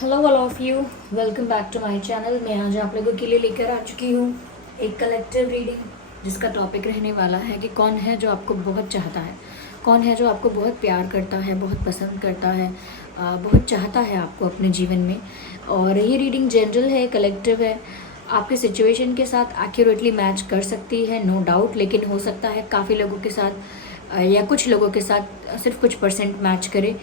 Hello all of you, welcome back to my channel. मैं आज आप लोगों के लिए लेकर आ चुकी हूँ एक कलेक्टिव रीडिंग, जिसका टॉपिक रहने वाला है कि कौन है जो आपको बहुत चाहता है, कौन है जो आपको बहुत प्यार करता है, बहुत पसंद करता है, बहुत चाहता है आपको अपने जीवन में। और ये रीडिंग जनरल है, कलेक्टिव है, आपके सिचुएशन के साथ एक्यूरेटली मैच कर सकती है, नो डाउट। लेकिन हो सकता है काफ़ी लोगों के साथ या कुछ लोगों के साथ सिर्फ कुछ परसेंट मैच करे,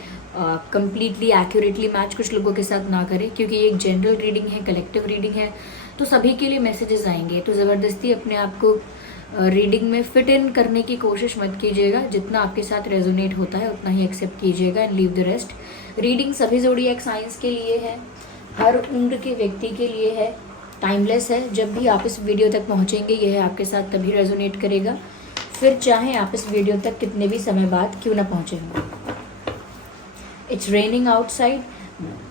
कंप्लीटली एक्यूरेटली मैच कुछ लोगों के साथ ना करे, क्योंकि ये एक जनरल रीडिंग है, कलेक्टिव रीडिंग है, तो सभी के लिए मैसेजेस आएंगे। तो ज़बरदस्ती अपने आप को रीडिंग में फिट इन करने की कोशिश मत कीजिएगा। जितना आपके साथ रेजोनेट होता है उतना ही एक्सेप्ट कीजिएगा and leave the rest. Reading सभी ज़ोडिएक साइंस के लिए है, हर उम्र के व्यक्ति के लिए है, टाइमलेस है। जब भी आप इस वीडियो तक पहुँचेंगे यह आपके साथ तभी रेजोनेट करेगा, फिर चाहे आप इस वीडियो तक कितने भी समय बाद क्यों ना पहुँचे हों। इट्स रेनिंग आउटसाइड,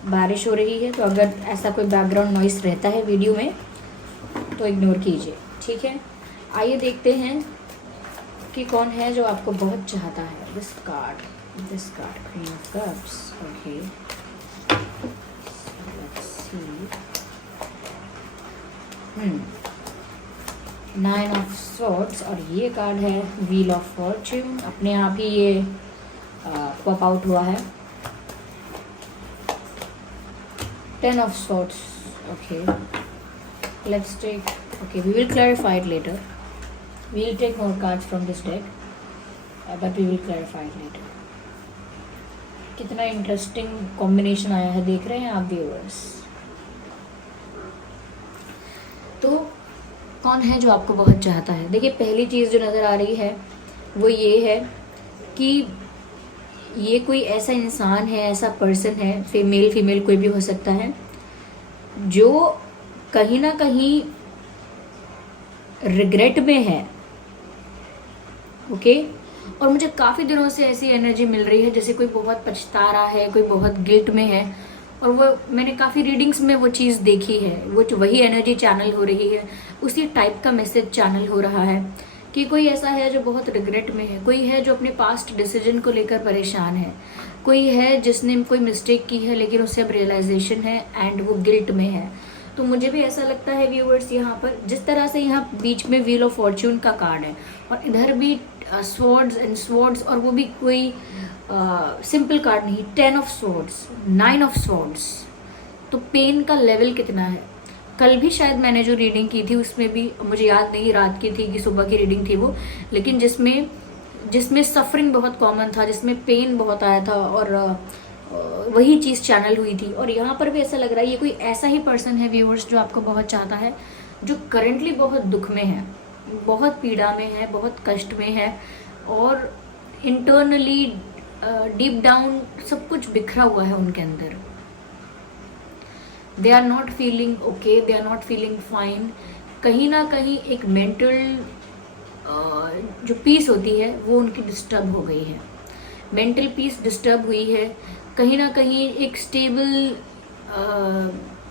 बारिश हो रही है, तो अगर ऐसा कोई बैकग्राउंड नॉइस रहता है वीडियो में तो इग्नोर कीजिए, ठीक है। आइए देखते हैं कि कौन है जो आपको बहुत चाहता है। This card queen of cups, okay, let's see. 9 of swords और ये कार्ड है व्हील ऑफ फॉर्च्यून। अपने आप ही ये पॉप आउट हुआ है। 10 of swords, okay, let's take, okay, we will clarify it later. We will take more cards from this deck, but we will clarify it later. कितना interesting combination आया है, देख रहे हैं आप व्यूअर्स। तो कौन है जो आपको बहुत चाहता है? देखिए, पहली चीज़ जो नज़र आ रही है वो ये है कि ये कोई ऐसा इंसान है, ऐसा पर्सन है, फीमेल कोई भी हो सकता है, जो कहीं ना कहीं रिग्रेट में है, ओके। और मुझे काफ़ी दिनों से ऐसी एनर्जी मिल रही है जैसे कोई बहुत पछता रहा है, कोई बहुत गिल्ट में है, और वो मैंने काफ़ी रीडिंग्स में वो चीज़ देखी है, वो वही एनर्जी चैनल हो रही है, उसी टाइप का मैसेज चैनल हो रहा है कि कोई ऐसा है जो बहुत रिग्रेट में है, कोई है जो अपने पास्ट डिसीजन को लेकर परेशान है, कोई है जिसने कोई मिस्टेक की है लेकिन उसे अब रियलाइजेशन है एंड वो गिल्ट में है। तो मुझे भी ऐसा लगता है व्यूअर्स, यहाँ पर जिस तरह से यहाँ बीच में व्हील ऑफ फॉर्च्यून का कार्ड है और इधर भी स्वॉर्ड्स एंड स्वॉर्ड्स, और वो भी कोई सिंपल कार्ड नहीं, 10 ऑफ स्वॉर्ड्स, 9 ऑफ स्वॉर्ड्स। तो पेन का लेवल कितना है। कल भी शायद मैंने जो रीडिंग की थी उसमें भी, मुझे याद नहीं रात की थी कि सुबह की रीडिंग थी वो, लेकिन जिसमें सफरिंग बहुत कॉमन था, जिसमें पेन बहुत आया था, और वही चीज़ चैनल हुई थी। और यहाँ पर भी ऐसा लग रहा है ये कोई ऐसा ही पर्सन है व्यूअर्स जो आपको बहुत चाहता है, जो करंटली बहुत दुख में है, बहुत पीड़ा में है, बहुत कष्ट में है, और इंटरनली डीप डाउन सब कुछ बिखरा हुआ है उनके अंदर। They are not feeling okay, they are not feeling fine. कहीं ना कहीं एक मेंटल जो पीस होती है वो उनकी डिस्टर्ब हो गई है, मेंटल पीस डिस्टर्ब हुई है। कहीं ना कहीं एक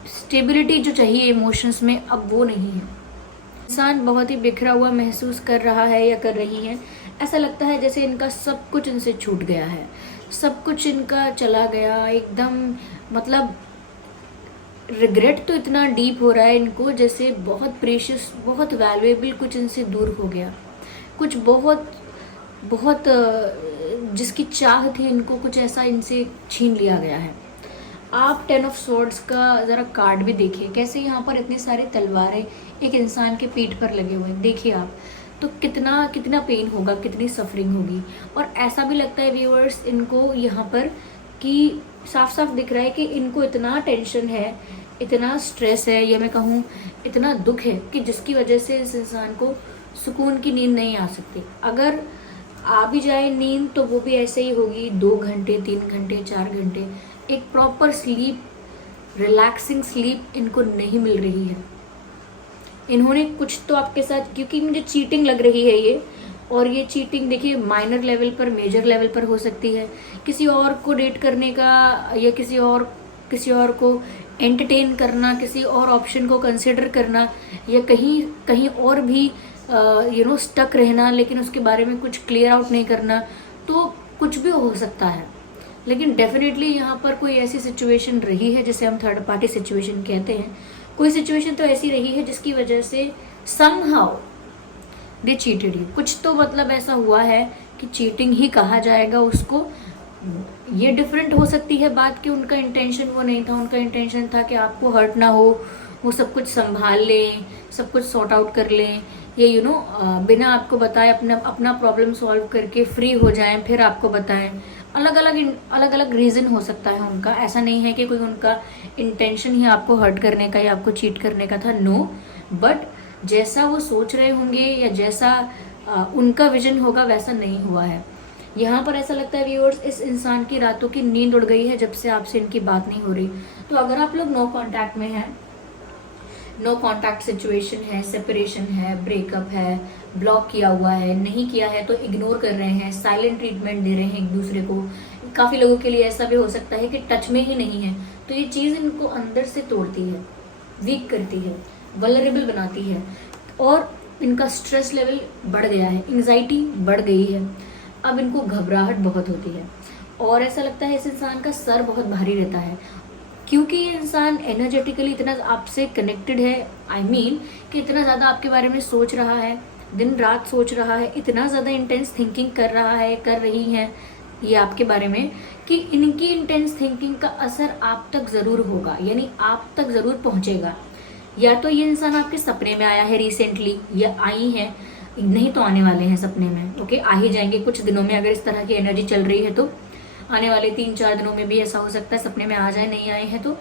स्टेबिलिटी जो चाहिए इमोशंस में, अब वो नहीं है। इंसान बहुत ही बिखरा हुआ महसूस कर रहा है या कर रही है। ऐसा लगता है जैसे इनका सब कुछ इनसे छूट गया है, सब कुछ इनका चला गया एकदम। मतलब रिग्रेट तो इतना डीप हो रहा है इनको, जैसे बहुत प्रेशियस, बहुत वैल्यूएबल कुछ इनसे दूर हो गया, कुछ बहुत बहुत जिसकी चाह थी इनको, कुछ ऐसा इनसे छीन लिया गया है। आप 10 ऑफ स्वॉर्ड्स का ज़रा कार्ड भी देखिए, कैसे यहाँ पर इतनी सारी तलवारें एक इंसान के पीठ पर लगे हुए हैं, देखिए आप। तो कितना कितना पेन होगा, कितनी सफरिंग होगी। और ऐसा भी लगता है व्यूअर्स इनको यहाँ पर कि साफ साफ दिख रहा है कि इनको इतना टेंशन है, इतना स्ट्रेस है, या मैं कहूँ इतना दुख है कि जिसकी वजह से इस इंसान को सुकून की नींद नहीं आ सकती। अगर आ भी जाए नींद तो वो भी ऐसे ही होगी, 2 घंटे, 3 घंटे, 4 घंटे। एक प्रॉपर स्लीप, रिलैक्सिंग स्लीप इनको नहीं मिल रही है। इन्होंने कुछ तो आपके साथ, क्योंकि मुझे चीटिंग लग रही है ये, और ये चीटिंग देखिए माइनर लेवल पर, मेजर लेवल पर हो सकती है। किसी और को डेट करने का, या किसी और को एंटरटेन करना, किसी और ऑप्शन को कंसिडर करना, या कहीं और भी स्टक रहना, लेकिन उसके बारे में कुछ क्लियर आउट नहीं करना, तो कुछ भी हो सकता है। लेकिन डेफिनेटली यहाँ पर कोई ऐसी सिचुएशन रही है जिसे हम थर्ड पार्टी सिचुएशन कहते हैं। कोई सिचुएशन तो ऐसी रही है जिसकी वजह से समहाउ दे चीटेड यू। कुछ तो मतलब ऐसा हुआ है कि चीटिंग ही कहा जाएगा उसको। ये डिफरेंट हो सकती है बात कि उनका इंटेंशन वो नहीं था, उनका इंटेंशन था कि आपको हर्ट ना हो, वो सब कुछ संभाल लें, सब कुछ सॉर्ट आउट कर लें, ये बिना आपको बताए अपना प्रॉब्लम सॉल्व करके फ्री हो जाएं, फिर आपको बताएं। अलग अलग रीज़न हो सकता है उनका। ऐसा नहीं है कि कोई उनका इंटेंशन ही आपको हर्ट करने का या आपको चीट करने का था, नो। बट जैसा वो सोच रहे होंगे या जैसा उनका विजन होगा वैसा नहीं हुआ है। यहाँ पर ऐसा लगता है व्यूअर्स, इस इंसान की रातों की नींद उड़ गई है जब से आपसे इनकी बात नहीं हो रही। तो अगर आप लोग नो कांटेक्ट में हैं, नो कांटेक्ट सिचुएशन है, सेपरेशन है, ब्रेकअप है, ब्लॉक किया हुआ है, नहीं किया है तो इग्नोर कर रहे हैं, साइलेंट ट्रीटमेंट दे रहे हैं एक दूसरे को। काफ़ी लोगों के लिए ऐसा भी हो सकता है कि टच में ही नहीं है, तो ये चीज़ इनको अंदर से तोड़ती है, वीक करती है, वल्नरेबल बनाती है, और इनका स्ट्रेस लेवल बढ़ गया है, एंग्जाइटी बढ़ गई है। अब इनको घबराहट बहुत होती है और ऐसा लगता है इस इंसान का सर बहुत भारी रहता है, क्योंकि ये इंसान एनर्जेटिकली इतना आपसे कनेक्टेड है। I mean कि इतना ज़्यादा आपके बारे में सोच रहा है, दिन रात सोच रहा है, इतना ज़्यादा इंटेंस थिंकिंग कर रहा है, कर रही हैं ये आपके बारे में, कि इनकी इंटेंस थिंकिंग का असर आप तक ज़रूर होगा, यानी आप तक ज़रूर पहुँचेगा। या तो ये इंसान आपके सपने में आया है रिसेंटली, या आई है, नहीं तो आने वाले हैं सपने में, ओके, आ ही जाएंगे कुछ दिनों में। अगर इस तरह की एनर्जी चल रही है तो आने वाले 3-4 दिनों में भी ऐसा हो सकता है सपने में आ जाए, नहीं आए हैं तो।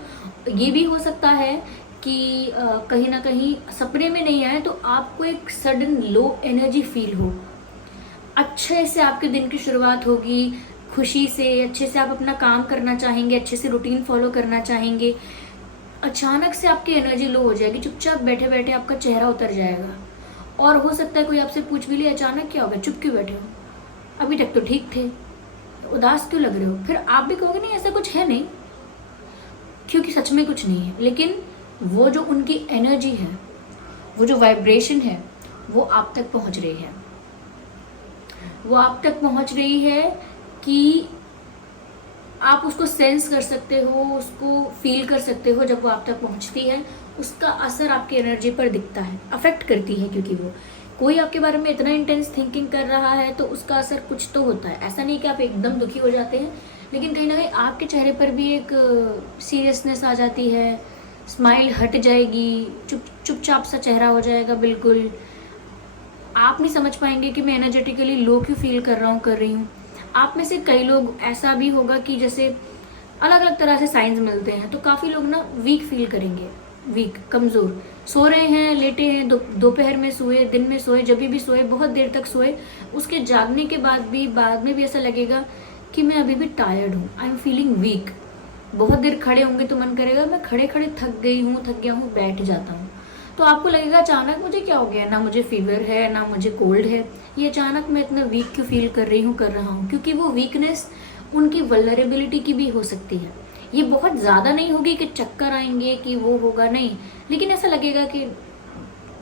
ये भी हो सकता है कि कहीं ना कहीं सपने में नहीं आए तो आपको एक सडन लो एनर्जी फील हो। अच्छे से आपके दिन की शुरुआत होगी, खुशी से, अच्छे से आप अपना काम करना चाहेंगे, अच्छे से रूटीन फॉलो करना चाहेंगे। अचानक से आपकी एनर्जी लो हो जाएगी, चुपचाप बैठे बैठे आपका चेहरा उतर जाएगा। और हो सकता है कोई आपसे पूछ भी ले, अचानक क्या हो गया, चुप क्यों बैठे हो, अभी तक तो ठीक थे, उदास क्यों लग रहे हो। फिर आप भी कहोगे नहीं ऐसा कुछ है नहीं, क्योंकि सच में कुछ नहीं है। लेकिन वो जो उनकी एनर्जी है, वो जो वाइब्रेशन है, वो आप तक पहुंच रही है। वो आप तक पहुंच रही है कि आप उसको सेंस कर सकते हो, उसको फील कर सकते हो। जब वो आप तक पहुंचती है उसका असर आपकी एनर्जी पर दिखता है, अफेक्ट करती है, क्योंकि वो कोई आपके बारे में इतना इंटेंस थिंकिंग कर रहा है तो उसका असर कुछ तो होता है। ऐसा नहीं कि आप एकदम दुखी हो जाते हैं, लेकिन कहीं ना कहीं आपके चेहरे पर भी एक सीरियसनेस आ जाती है, स्माइल हट जाएगी, चुपचाप सा चेहरा हो जाएगा बिल्कुल। आप नहीं समझ पाएंगे कि मैं एनर्जेटिकली लो क्यों फील कर रहा हूँ, कर रही हूँ। आप में से कई लोग ऐसा भी होगा कि जैसे अलग अलग तरह से साइंस मिलते हैं, तो काफ़ी लोग ना वीक फील करेंगे, वीक, कमज़ोर, सो रहे हैं, लेटे हैं, दोपहर में सोए, दिन में सोए, जब भी सोए, बहुत देर तक सोए, उसके जागने के बाद में भी ऐसा लगेगा कि मैं अभी भी टायर्ड हूँ, आई एम फीलिंग वीक। बहुत देर खड़े होंगे तो मन करेगा मैं खड़े खड़े थक गया हूँ, बैठ जाता हूँ। तो आपको लगेगा अचानक मुझे क्या हो गया, ना मुझे फीवर है ना मुझे कोल्ड है, ये अचानक मैं इतना वीक क्यों फील कर रहा हूँ। क्योंकि वो वीकनेस उनकी वल्नरेबिलिटी की भी हो सकती है। ये बहुत ज़्यादा नहीं होगी कि चक्कर आएंगे, कि वो होगा, नहीं, लेकिन ऐसा लगेगा कि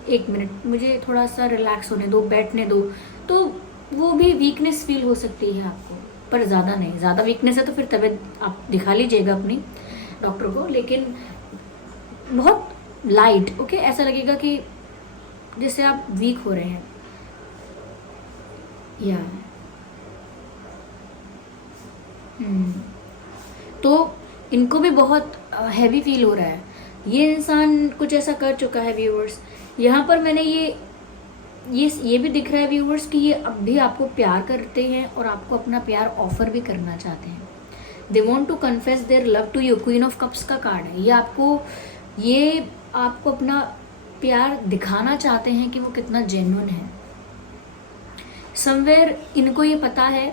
1 मिनट मुझे थोड़ा सा रिलैक्स होने दो, बैठने दो, तो वो भी वीकनेस फील हो सकती है आपको, पर ज़्यादा नहीं। ज़्यादा वीकनेस है तो फिर तबीयत आप दिखा लीजिएगा अपनी डॉक्टर को, लेकिन बहुत लाइट, ओके, ऐसा लगेगा कि जैसे आप वीक हो रहे हैं, या तो इनको भी बहुत हैवी फील हो रहा है। ये इंसान कुछ ऐसा कर चुका है व्यूअर्स। यहाँ पर मैंने ये भी दिख रहा है व्यूअर्स कि ये अब भी आपको प्यार करते हैं और आपको अपना प्यार ऑफर भी करना चाहते हैं। They want to confess their love to you. Queen of cups का कार्ड है। ये आपको अपना प्यार दिखाना चाहते हैं कि वो कितना जेन्युइन है। समवेयर इनको ये पता है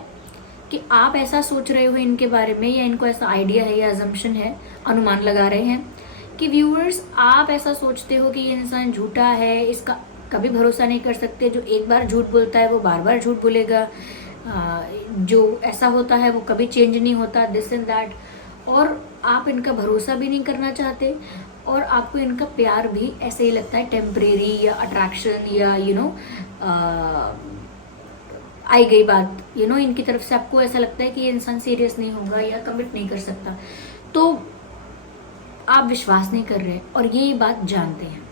कि आप ऐसा सोच रहे हो इनके बारे में, या इनको ऐसा आइडिया है या अजम्पशन है, अनुमान लगा रहे हैं कि व्यूअर्स आप ऐसा सोचते हो कि ये इंसान झूठा है, इसका कभी भरोसा नहीं कर सकते। जो एक बार झूठ बोलता है वो बार बार झूठ बोलेगा, जो ऐसा होता है वो कभी चेंज नहीं होता, दिस एंड दैट। और आप इनका भरोसा भी नहीं करना चाहते, और आपको इनका प्यार भी ऐसे ही लगता है टेम्परेरी, या अट्रैक्शन, या आई गई बात, इनकी तरफ से आपको ऐसा लगता है कि ये इंसान सीरियस नहीं होगा या कमिट नहीं कर सकता, तो आप विश्वास नहीं कर रहे और ये बात जानते हैं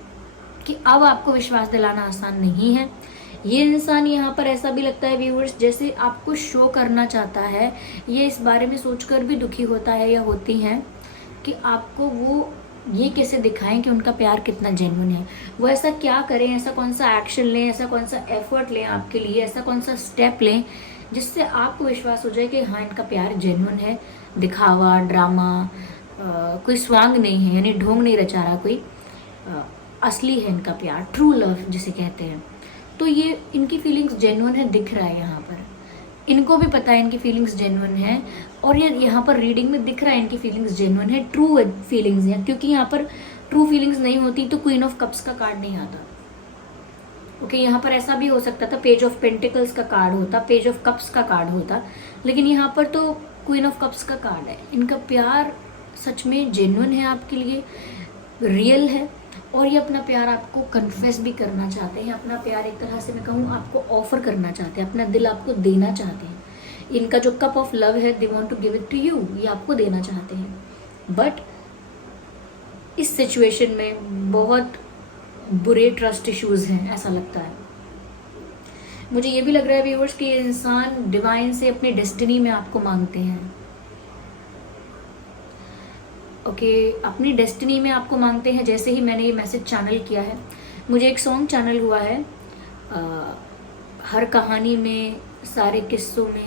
कि अब आपको विश्वास दिलाना आसान नहीं है। ये इंसान यहाँ पर ऐसा भी लगता है व्यूअर्स जैसे आपको शो करना चाहता है, ये इस बारे में सोचकर भी दुखी होता है या होती हैं कि आपको वो ये कैसे दिखाएं कि उनका प्यार कितना जेन्युइन है। वो ऐसा क्या करें, ऐसा कौन सा एक्शन लें, ऐसा कौन सा एफर्ट लें आपके लिए, ऐसा कौन सा स्टेप लें जिससे आपको विश्वास हो जाए कि हाँ इनका प्यार जेन्युइन है। दिखावा, ड्रामा, कोई स्वांग नहीं है, यानी ढोंग नहीं रचा रहा कोई, असली है इनका प्यार, ट्रू लव जिसे कहते हैं। तो ये इनकी फीलिंग्स जेन्युइन है, दिख रहा है यहाँ पर, इनको भी पता है इनकी फीलिंग्स जेन्युइन है और ये यहाँ पर रीडिंग में दिख रहा है इनकी फीलिंग्स जेन्युइन है, ट्रू फीलिंग्स हैं। क्योंकि यहाँ पर ट्रू फीलिंग्स नहीं होती तो क्वीन ऑफ कप्स का कार्ड नहीं आता। ओके, यहाँ पर ऐसा भी हो सकता था पेज ऑफ पेंटिकल्स का कार्ड होता, पेज ऑफ कप्स का कार्ड होता, लेकिन यहाँ पर तो क्वीन ऑफ कप्स का कार्ड है। इनका प्यार सच में जेन्युइन है आपके लिए, रियल है, और ये अपना प्यार आपको कन्फेस भी करना चाहते हैं। अपना प्यार एक तरह से मैं कहूँ आपको ऑफर करना चाहते हैं, अपना दिल आपको देना चाहते हैं। इनका जो कप ऑफ लव है, they want to give it to you, ये आपको देना चाहते हैं। बट इस सिचुएशन में बहुत बुरे ट्रस्ट इश्यूज हैं, ऐसा लगता है मुझे। ये भी लग रहा है व्यूअर्स कि इंसान डिवाइन से अपनी डेस्टिनी में आपको मांगते हैं। ओके, अपनी डेस्टिनी में आपको मांगते हैं। जैसे ही मैंने ये मैसेज चैनल किया है, मुझे एक सॉन्ग चैनल हुआ है, हर कहानी में, सारे किस्सों में,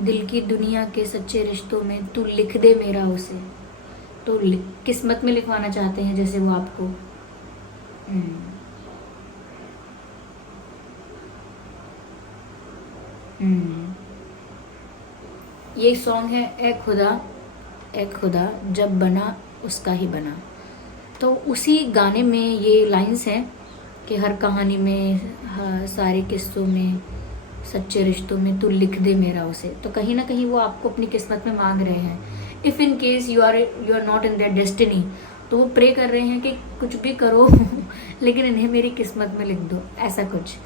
दिल की दुनिया के सच्चे रिश्तों में, तू लिख दे मेरा उसे। तो किस्मत में लिखवाना चाहते हैं जैसे वो आपको। ये सॉन्ग है ए खुदा जब बना उसका ही बना। तो उसी गाने में ये लाइंस हैं कि हर कहानी में, सारे किस्सों में, सच्चे रिश्तों में, तू लिख दे मेरा उसे। तो कहीं ना कहीं वो आपको अपनी किस्मत में मांग रहे हैं। If in case you are not in that destiny, तो वो प्रे कर रहे हैं कि कुछ भी करो लेकिन इन्हें मेरी किस्मत में लिख दो, ऐसा कुछ।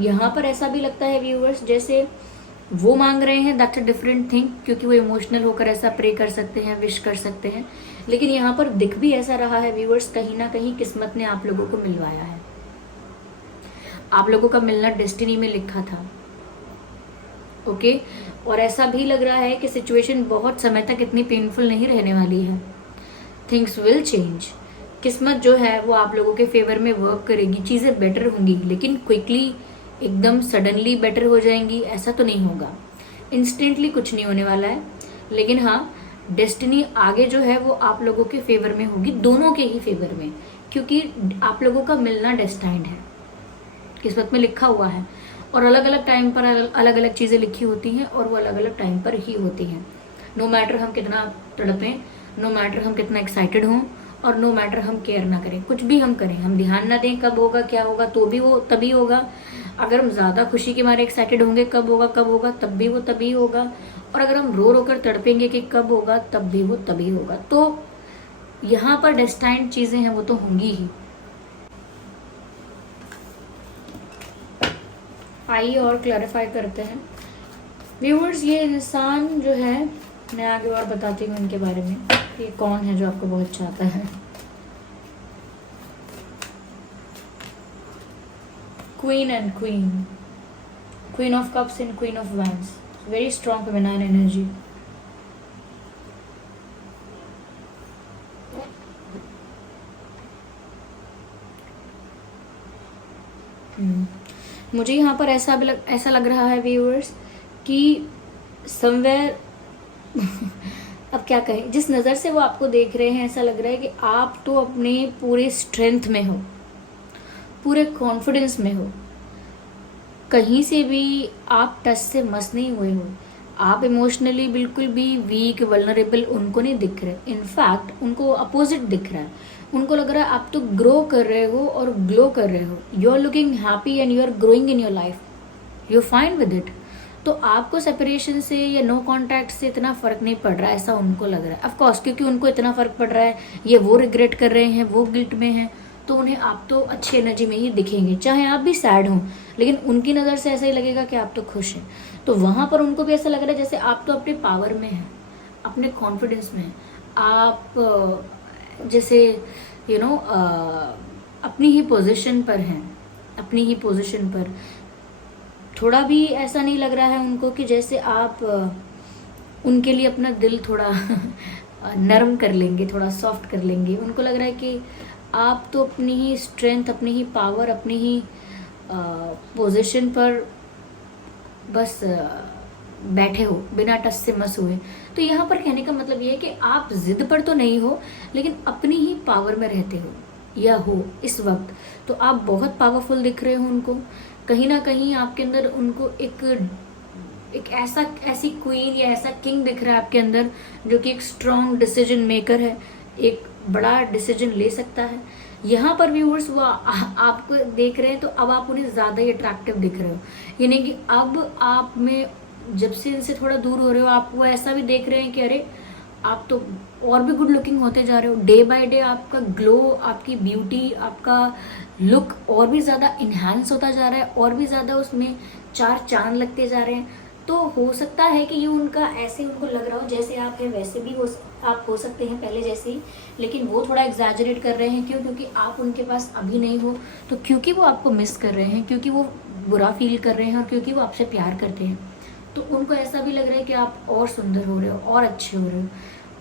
यहाँ पर ऐसा भी लगता है व्यूअर्स जैसे वो मांग रहे हैं, दैट्स अ डिफरेंट थिंग, क्योंकि वो इमोशनल होकर ऐसा प्रे कर सकते हैं, विश कर सकते हैं। लेकिन यहाँ पर दिख भी ऐसा रहा है व्यूअर्स, कहीं ना कहीं किस्मत ने आप लोगों को मिलवाया है। आप लोगों का मिलना डेस्टिनी में लिखा था। ओके, और ऐसा भी लग रहा है कि सिचुएशन बहुत समय तक इतनी पेनफुल नहीं रहने वाली है। Things will change. किस्मत जो है वो आप लोगों के फेवर में वर्क करेगी, चीज़ें बेटर होंगी, लेकिन क्विकली, एकदम सडनली बेटर हो जाएंगी ऐसा तो नहीं होगा। इंस्टेंटली कुछ नहीं होने वाला है, लेकिन हाँ, डेस्टिनी आगे जो है वो आप लोगों के फेवर में होगी, दोनों के ही फेवर में, क्योंकि आप लोगों का मिलना डेस्टाइंड है, किस्मत में लिखा हुआ है। और अलग अलग टाइम पर अलग अलग चीज़ें लिखी होती हैं और वो अलग अलग टाइम पर ही होती हैं। नो मैटर हम कितना तड़पें, नो मैटर हम कितना एक्साइटेड हों, और नो मैटर हम केयर ना करें, कुछ भी हम करें, हम ध्यान ना दें कब होगा क्या होगा, तो भी वो तभी होगा। अगर हम ज़्यादा खुशी के मारे एक्साइटेड होंगे कब होगा, तब भी वो तभी होगा। और अगर हम रो रो कर तड़पेंगे कि कब होगा, तब भी वो तभी होगा। तो यहाँ पर डेस्टाइंड चीज़ें हैं वो तो होंगी ही। आइए और क्लैरिफाई करते हैं व्यूअर्स, ये इंसान जो है, मैं आगे और बताती हूँ इनके बारे में, ये कौन है जो आपको बहुत चाहता है। Queen and queen of cups and queen of wands, very strong feminine energy. मुझे यहाँ पर ऐसा लग रहा है व्यूअर्स कि समवेयर अब क्या कहें, जिस नज़र से वो आपको देख रहे हैं ऐसा लग रहा है कि आप तो अपने पूरे स्ट्रेंथ में हो, पूरे कॉन्फिडेंस में हो, कहीं से भी आप टच से मस नहीं हुए हो। आप इमोशनली बिल्कुल भी वीक, वल्नरेबल उनको नहीं दिख रहे, इनफैक्ट उनको अपोजिट दिख रहा है। उनको लग रहा है आप तो ग्रो कर रहे हो और ग्लो कर रहे हो, you are looking happy and you are growing in your life, you are fine with it. तो आपको सेपरेशन से या नो कॉन्टैक्ट से इतना फ़र्क नहीं पड़ रहा है, ऐसा उनको लग रहा है। ऑफ कोर्स, क्योंकि उनको इतना फ़र्क पड़ रहा है, ये वो रिग्रेट कर रहे हैं, वो गिल्ट में हैं, तो उन्हें आप तो अच्छी एनर्जी में ही दिखेंगे, चाहे आप भी सैड हों, लेकिन उनकी नज़र से ऐसा ही लगेगा कि आप तो खुश हैं। तो वहाँ पर उनको भी ऐसा लग रहा है जैसे आप तो अपने पावर में हैं, अपने कॉन्फिडेंस में हैं। आप जैसे अपनी ही पोजीशन पर हैं, अपनी ही पोजीशन पर। थोड़ा भी ऐसा नहीं लग रहा है उनको कि जैसे आप उनके लिए अपना दिल थोड़ा नरम कर लेंगे, थोड़ा सॉफ्ट कर लेंगे। उनको लग रहा है कि आप तो अपनी ही स्ट्रेंथ, अपनी ही पावर, अपनी ही पोजीशन पर बस बैठे हो, बिना टस से मस हुए। तो यहाँ पर कहने का मतलब ये है कि आप जिद पर तो नहीं हो, लेकिन अपनी ही पावर में रहते हो या हो इस वक्त। तो आप बहुत पावरफुल दिख रहे हो उनको। कहीं ना कहीं आपके अंदर उनको एक ऐसी क्वीन या ऐसा किंग दिख रहा है आपके अंदर, जो कि एक स्ट्रॉन्ग डिसीजन मेकर है, एक बड़ा डिसीजन ले सकता है। यहाँ पर व्यूअर्स वो आपको देख रहे हैं तो अब आप उन्हें ज़्यादा ही अट्रैक्टिव दिख रहे हो। यानी कि अब आप में, जब से इनसे थोड़ा दूर हो रहे हो, आप वो ऐसा भी देख रहे हैं कि अरे आप तो और भी गुड लुकिंग होते जा रहे हो। डे बाय डे आपका ग्लो, आपकी ब्यूटी, आपका लुक और भी ज़्यादा इन्हांस होता जा रहा है, और भी ज़्यादा उसमें चार चांद लगते जा रहे हैं। तो हो सकता है कि ये उनका ऐसे उनको लग रहा हो जैसे आप हैं वैसे भी आप हो सकते हैं पहले जैसे ही, लेकिन वो थोड़ा एग्जैजरेट कर रहे हैं। क्यों? क्योंकि आप उनके पास अभी नहीं हो, तो क्योंकि वो आपको मिस कर रहे हैं, क्योंकि वो बुरा फील कर रहे हैं, और क्योंकि वो आपसे प्यार करते हैं। तो उनको ऐसा भी लग रहा है कि आप और सुंदर हो रहे हो, और अच्छे हो रहे हो।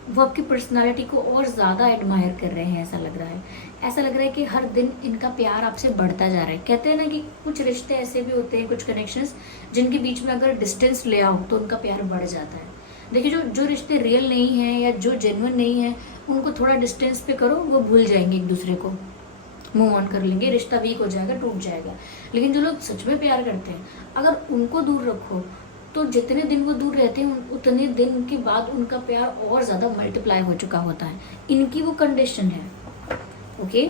वो आपकी पर्सनालिटी को और ज़्यादा एडमायर कर रहे हैं। ऐसा लग रहा है, ऐसा लग रहा है कि हर दिन इनका प्यार आपसे बढ़ता जा रहा है। कहते हैं ना कि कुछ रिश्ते ऐसे भी होते हैं, कुछ कनेक्शंस जिनके बीच में अगर डिस्टेंस ले आओ तो उनका प्यार बढ़ जाता है। देखिए, जो रिश्ते रियल नहीं हैं या जो जेन्युइन नहीं है, उनको थोड़ा डिस्टेंस पे करो, वो भूल जाएंगे एक दूसरे को, मूव ऑन कर लेंगे, रिश्ता वीक हो जाएगा, टूट जाएगा। लेकिन जो लोग सच में प्यार करते हैं, अगर उनको दूर रखो तो जितने दिन वो दूर रहते हैं उतने दिन के बाद उनका प्यार और ज़्यादा मल्टीप्लाई हो चुका होता है। इनकी वो कंडीशन है। ओके,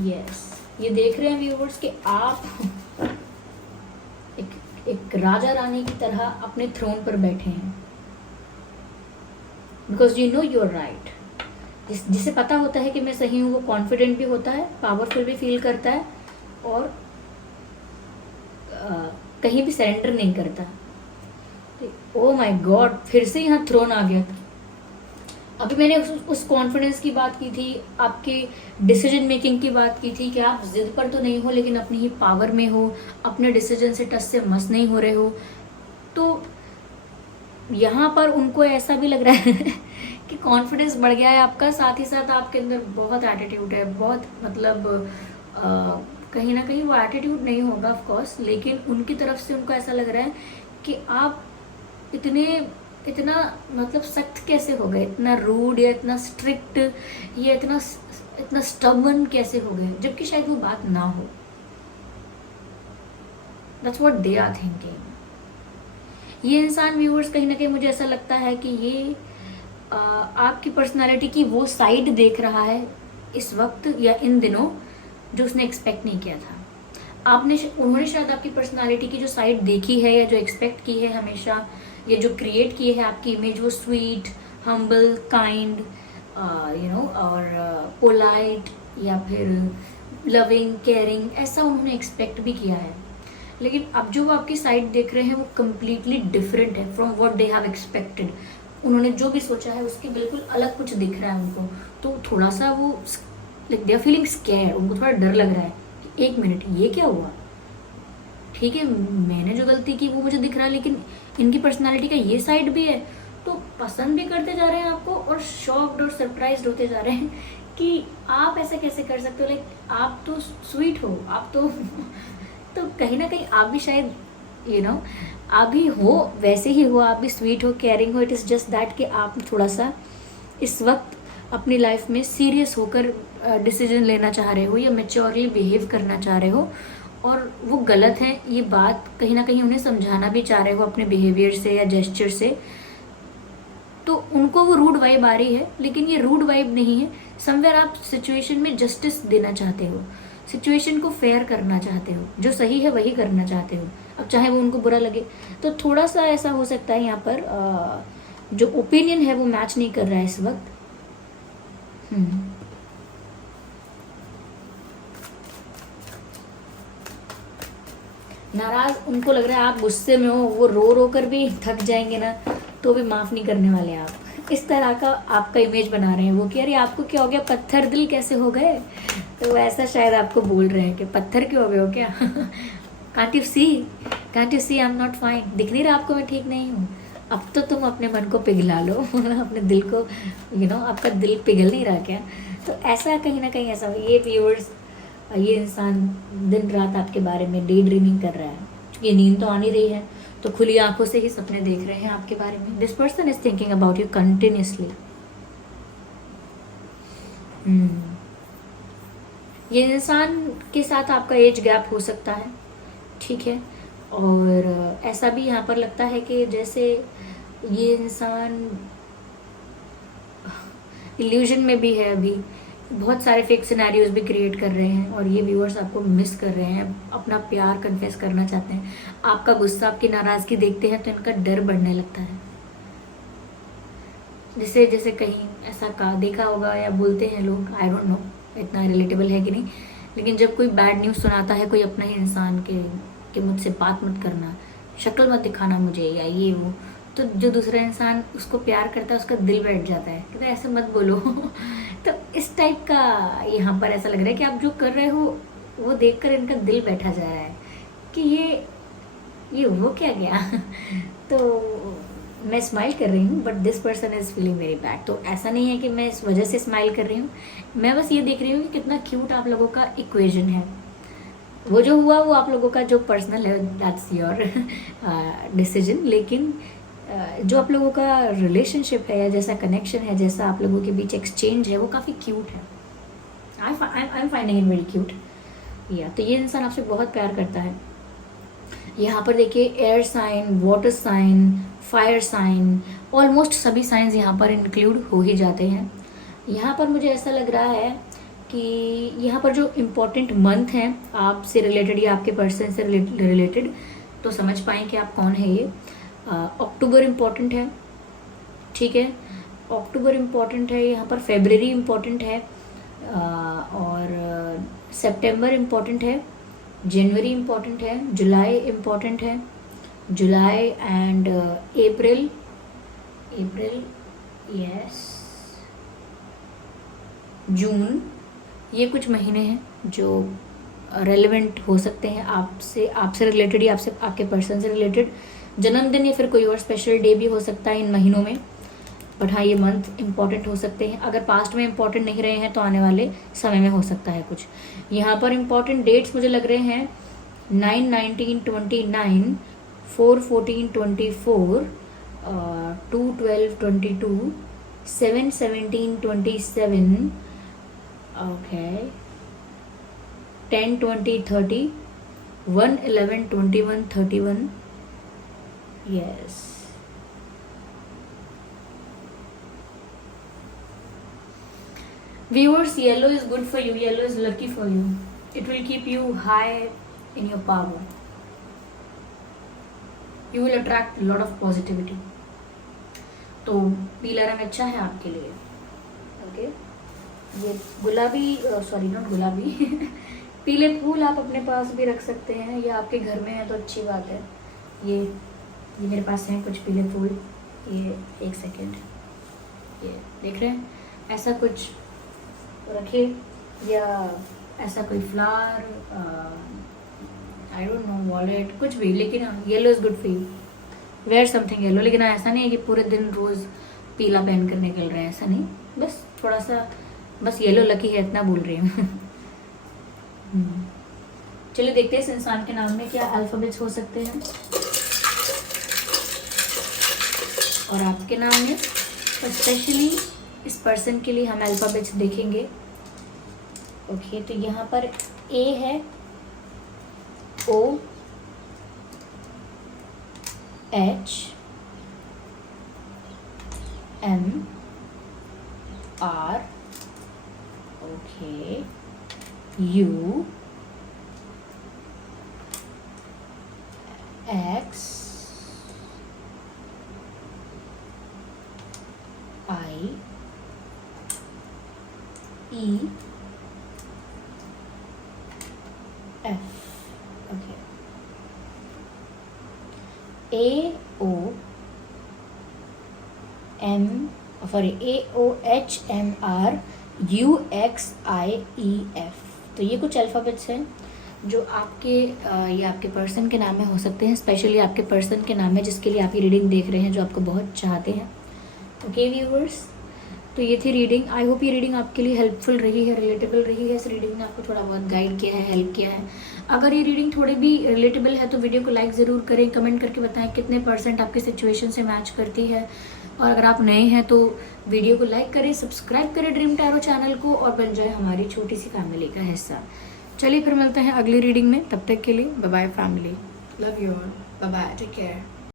यस, ये देख रहे हैं व्यूअर्स कि आप एक राजा रानी की तरह अपने थ्रोन पर बैठे हैं, because you know you are right. जिसे पता होता है कि मैं सही हूँ, वो कॉन्फिडेंट भी होता है, पावरफुल भी फील करता है, और कहीं भी सरेंडर नहीं करता। ओ माय गॉड, फिर से यहाँ थ्रोन आ गया। अभी मैंने उस कॉन्फिडेंस की बात की थी, आपके डिसीजन मेकिंग की बात की थी कि आप जिद पर तो नहीं हो, लेकिन अपनी ही पावर में हो, अपने डिसीजन से टस से मस नहीं हो रहे हो। तो यहाँ पर उनको ऐसा भी लग रहा है कि कॉन्फिडेंस बढ़ गया है आपका, साथ ही साथ आपके अंदर बहुत एटीट्यूड है, बहुत मतलब कहीं ना कहीं वो एटीट्यूड नहीं होगा ऑफ कोर्स, लेकिन उनकी तरफ से उनको ऐसा लग रहा है कि आप इतना मतलब सख्त कैसे हो गए, इतना रूड या इतना स्ट्रिक्ट या इतना स्टबर्न कैसे हो गए, जबकि शायद वो बात ना हो। That's what they are thinking. ये इंसान व्यूअर्स, कहीं ना कहीं मुझे ऐसा लगता है कि ये आपकी पर्सनालिटी की वो साइड देख रहा है इस वक्त या इन दिनों, जो उसने एक्सपेक्ट नहीं किया था। उन्होंने शायद आपकी पर्सनालिटी की जो साइड देखी है या जो एक्सपेक्ट की है हमेशा, या जो क्रिएट की है आपकी इमेज, वो स्वीट, हम्बल, काइंड, और पोलाइट, या फिर लविंग, केयरिंग, ऐसा उन्होंने एक्सपेक्ट भी किया है। लेकिन अब जो वो आपकी साइड देख रहे हैं वो कम्प्लीटली डिफरेंट है from what they have expected. उन्होंने जो भी सोचा है उसके बिल्कुल अलग कुछ दिख रहा है उनको। तो थोड़ा सा वो like they are feeling scared, उनको थोड़ा डर लग रहा है कि एक मिनट, ये क्या हुआ? ठीक है, मैंने जो गलती की वो मुझे दिख रहा है, लेकिन इनकी पर्सनालिटी का ये साइड भी है। तो पसंद भी करते जा रहे हैं आपको, और शॉक्ड और सरप्राइज्ड होते जा रहे हैं कि आप ऐसा कैसे कर सकते हो। लाइक आप तो स्वीट हो, आप तो तो कहीं ना कहीं आप भी शायद आप भी हो, वैसे ही हो, आप भी स्वीट हो, केयरिंग हो। इट इज़ जस्ट दैट कि आप थोड़ा सा इस वक्त अपनी लाइफ में सीरियस होकर डिसीजन लेना चाह रहे हो, या मेच्योरली बिहेव करना चाह रहे हो, और वो गलत है। ये बात कहीं ना कहीं उन्हें समझाना भी चाह रहे हो अपने बिहेवियर से या जेस्चर से। तो उनको वो रूड वाइब आ रही है, लेकिन ये रूड वाइब नहीं है। समवेयर आप सिचुएशन में जस्टिस देना चाहते हो, सिचुएशन को फेयर करना चाहते हो, जो सही है वही करना चाहते हो, अब चाहे वो उनको बुरा लगे। तो थोड़ा सा ऐसा हो सकता है यहाँ पर जो ओपिनियन है वो मैच नहीं कर रहा है इस वक्त। नाराज उनको लग रहा है आप गुस्से में हो, वो रो रो कर भी थक जाएंगे ना तो भी माफ़ नहीं करने वाले आप। इस तरह का आपका इमेज बना रहे हैं वो कि अरे आपको क्या हो गया, पत्थर दिल कैसे हो गए। तो ऐसा शायद आपको बोल रहे हैं कि पत्थर क्यों हो गए हो क्या। Can't you see, can't you see I am not fine, दिख नहीं रहा आपको मैं ठीक नहीं हूँ। अब तो तुम अपने मन को पिघला लो। अपने दिल को आपका दिल पिघल नहीं रहा क्या। तो ऐसा कहीं ना कहीं ऐसा ये व्यूअर्स, ये इंसान दिन रात आपके बारे में डे ड्रीमिंग कर रहा है, क्योंकि नींद तो आ नहीं रही है तो खुली आंखों से ही सपने देख रहे हैं आपके बारे में। This person is thinking about you continuously. ये इंसान के साथ आपका एज गैप हो सकता है, ठीक है। और ऐसा भी यहाँ पर लगता है कि जैसे ये इंसान इल्यूजन में भी है, अभी बहुत सारे फेक सिनेरियोज भी क्रिएट कर रहे हैं और ये व्यूअर्स आपको मिस कर रहे हैं, अपना प्यार कन्फेस करना चाहते हैं। आपका गुस्सा, आपकी नाराज़गी देखते हैं तो इनका डर बढ़ने लगता है। जैसे जैसे कहीं ऐसा का देखा होगा या बोलते हैं लोग, आई डोंट नो इतना रिलेटेबल है कि नहीं, लेकिन जब कोई बैड न्यूज़ सुनाता है कोई अपना ही इंसान के कि मुझसे बात मत करना, शक्ल मत दिखाना मुझे, या ये वो, तो जो दूसरा इंसान उसको प्यार करता है उसका दिल बैठ जाता है कि ऐसे मत बोलो। तो इस टाइप का यहाँ पर ऐसा लग रहा है कि आप जो कर रहे हो वो देखकर इनका दिल बैठा जा रहा है कि ये वो क्या गया। तो मैं स्माइल कर रही हूँ but this person is feeling very bad. तो ऐसा नहीं है कि मैं इस वजह से स्माइल कर रही हूँ, मैं बस ये देख रही हूँ कि कितना क्यूट आप लोगों का इक्वेशन है। वो जो हुआ वो आप लोगों का जो पर्सनल है, दैट्स योर डिसीजन, लेकिन जो आप लोगों का रिलेशनशिप है या जैसा कनेक्शन है, जैसा आप लोगों के बीच एक्सचेंज है, वो काफ़ी क्यूट है। I am finding it very cute. या तो ये इंसान आपसे बहुत प्यार करता है। यहाँ पर देखिए air sign, water sign, fire sign, almost सभी साइंस यहाँ पर इंक्लूड हो ही जाते हैं। यहाँ पर मुझे ऐसा लग रहा है कि यहाँ पर जो इम्पोर्टेंट मंथ हैं आपसे रिलेटेड या आपके पर्सन से रिलेटेड, तो समझ पाएँ कि आप कौन है ये। अक्टूबर इम्पॉर्टेंट है, ठीक है, अक्टूबर इम्पॉर्टेंट है। यहाँ पर फेबररी इम्पॉर्टेंट है और सितंबर इम्पॉर्टेंट है, जनवरी इम्पॉर्टेंट है, जुलाई इम्पॉर्टेंट है, जुलाई एंड अप्रैल, यस, जून, ये कुछ महीने हैं जो रेलेवेंट हो सकते हैं आपसे रिलेटेड या आपसे आपके पर्सन से रिलेटेड। जन्मदिन या फिर कोई और स्पेशल डे भी हो सकता है इन महीनों में, बट हाँ ये मंथ इम्पॉर्टेंट हो सकते हैं। अगर पास्ट में इम्पॉर्टेंट नहीं रहे हैं तो आने वाले समय में हो सकता है कुछ। यहाँ पर इम्पॉर्टेंट डेट्स मुझे लग रहे हैं 9/19/29, 4/14/24, 2/12/22, 7/17/27, okay, 10/20/30, 1/11/21/31, yes. Viewers, yellow is good for you, yellow is lucky for you. It will keep you high in your power. You will attract a lot of positivity. तो पीला रंग अच्छा है आपके लिए, ओके। ये गुलाबी, सॉरी नॉट गुलाबी, पीले फूल आप अपने पास भी रख सकते हैं या आपके घर में है तो अच्छी बात है। ये मेरे पास हैं कुछ पीले फूल, ये एक सेकेंड, ये देख रहे हैं, ऐसा कुछ रखिए या ऐसा कोई flower, I don't know, wallet, कुछ भी, लेकिन हाँ yellow is good for you. Wear something yellow, लेकिन ऐसा नहीं है कि पूरे दिन रोज़ पीला पहन कर निकल रहे हैं, ऐसा नहीं, बस थोड़ा सा, बस येलो लकी है इतना बोल रही हूँ। चलिए देखते हैं इस इंसान के नाम में क्या अल्फ़ाबेट्स हो सकते हैं और आपके नाम में स्पेशली इस पर्सन के लिए हम अल्फ़ाबेट्स देखेंगे, ओके। तो यहाँ पर ए है, O, H, M, R, okay, U, X, I, E, F, okay. AOHMRUXIEF। तो ये कुछ अल्फ़ाबेट्स हैं जो आपके ये आपके पर्सन के नाम में हो सकते हैं, स्पेशली आपके पर्सन के नाम में जिसके लिए आप ये रीडिंग देख रहे हैं, जो आपको बहुत चाहते हैं। ओके व्यूअर्स, तो ये थी रीडिंग। आई होप ये रीडिंग आपके लिए हेल्पफुल रही है, रिलेटेबल रही है। इस रीडिंग ने आपको थोड़ा बहुत गाइड किया है, हेल्प किया है। अगर ये रीडिंग थोड़ी भी रिलेटेबल है तो वीडियो को लाइक ज़रूर करें, कमेंट करके बताएं कितने % आपकी सिचुएशन से मैच करती है। और अगर आप नए हैं तो वीडियो को लाइक करें, सब्सक्राइब करें ड्रीम टैरो चैनल को और बन जाए हमारी छोटी सी फैमिली का हिस्सा। चलिए फिर मिलते हैं अगली रीडिंग में, तब तक के लिए bye bye family, love you all, bye bye, take care.